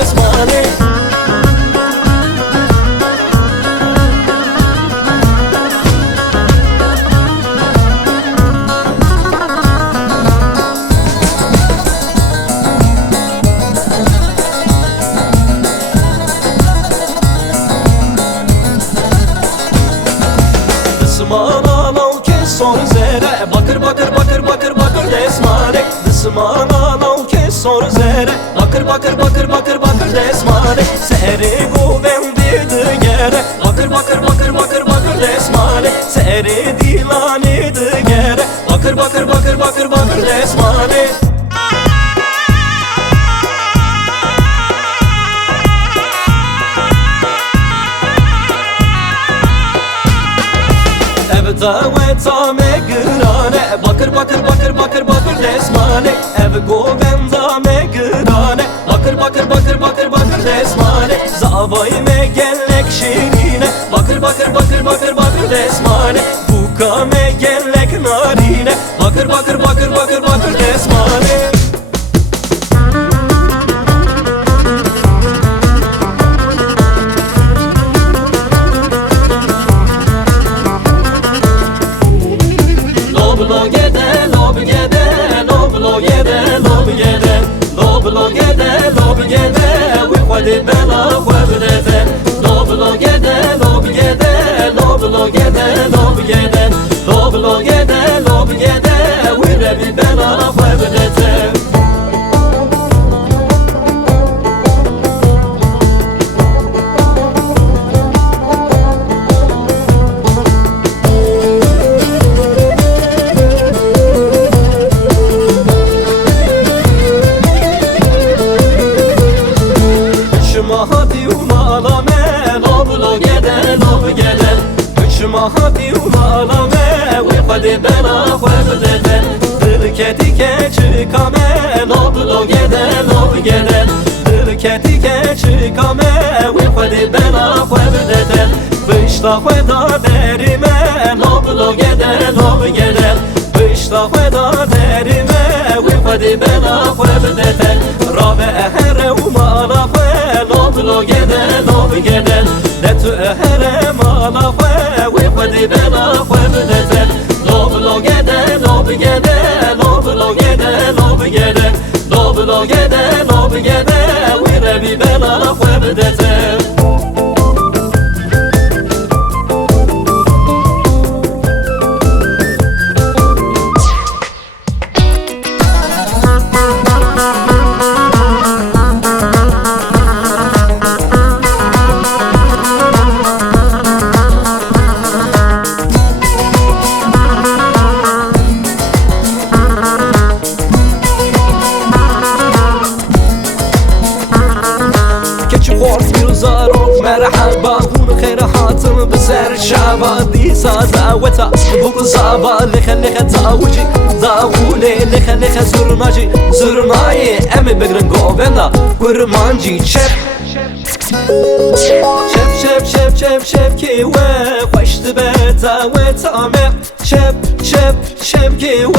دسمانه Dısmanav kes son zere bakır bakır bakır bakır bakır desmane Dısmanav kes son zere bakır bakır bakır bakır bakır desmane Seri govendidir gere bakır bakır bakır bakır bakır desmane Seri dilanidir gere bakır bakır bakır bakır bakır desmane Daveta megrane bakır bakır bakır bakır bakır desmane Ev govenda megrane bakır bakır bakır bakır bakır desmane Zavay me gellek şirine bakır bakır bakır bakır bakır desmane Buka me gellek narine bakır bakır bakır bakır bakır desmane Loblo gede, lob gede, loblo gede, lob gede, loblo gede, lob gede, we khodi bela khwabdede. Loblo gede, lob gede, loblo gede, lob gede, loblo gede, lob gede, we rebi bela khwabdede. Mahadi umalame we khadi bela khwabdede Dil keti ke çıkame loblo gede lob gede Dil keti ke çıkame we khadi bela khwabdede Bışta khweda derime loblo gede lob gede Bışta khweda derime we khadi bela khwabdede Rabe ehere umala khwe loblo gede lob gede Letu ehere mala khwe khodi bela khwabdede Loblo gede, lob gede, loblo gede, lob gede Loblo gede, lob gede, we rebi bela khwabdede مرحبا هون خير حاتم بسر شعبا دي سازا وتا بوك صعبا لخ تاوجي داولي لخ زرماجي زرماي امي بگرن گوبندا گرمانجي چپ چپ چپ چپ چپ چپ كي و خوشت بتا وتا مه چپ چپ چپ كي و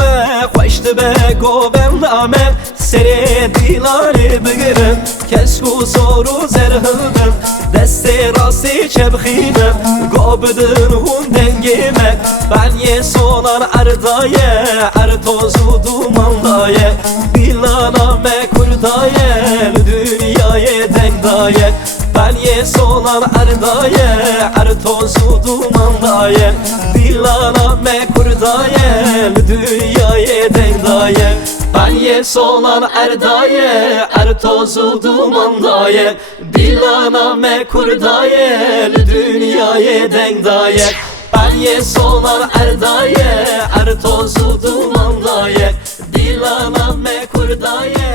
خوشت بگوبندا مه سری دیلانی بگرن کسکو سورو زرهدن دسته راستی چبخینم گابدن هون دنگیمه ben ye solan ardaya artozu dumandaya Bilana me kurdaye dünyaya dengdaye ben ye solan ardaya artozu dumandaya Bilana me kurdaye dünyaya dengdaye ben ye solan ardaya artozu dumandaya Bilana me kurdaye dünyaya dengdaye ben ye solan erdaye ertozu dumandaye Bilana me kurdaye